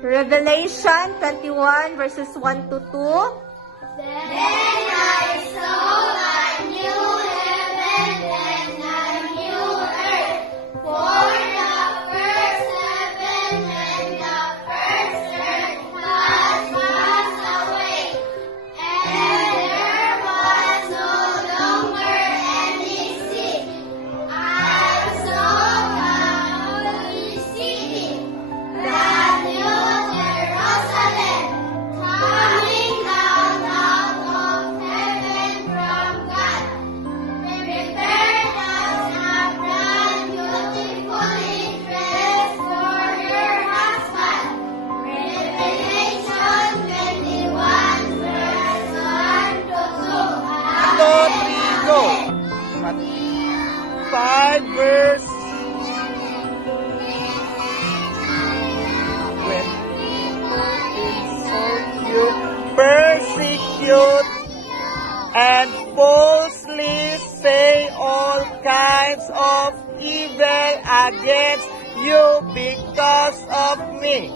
Revelation 21 verses 1 to 2. Then I saw a new heaven and a new earth, for the first heaven and the first earth had passed away, and there was no longer any sea. I saw the holy city, the new Jerusalem, coming down out of heaven from God, prepared as a bride beautifully dressed for her husband. Revelation 21 verse 1 to 2. Go. 5 verse 20. Insult you, persecute, and falsely say all kinds of evil against you because of me.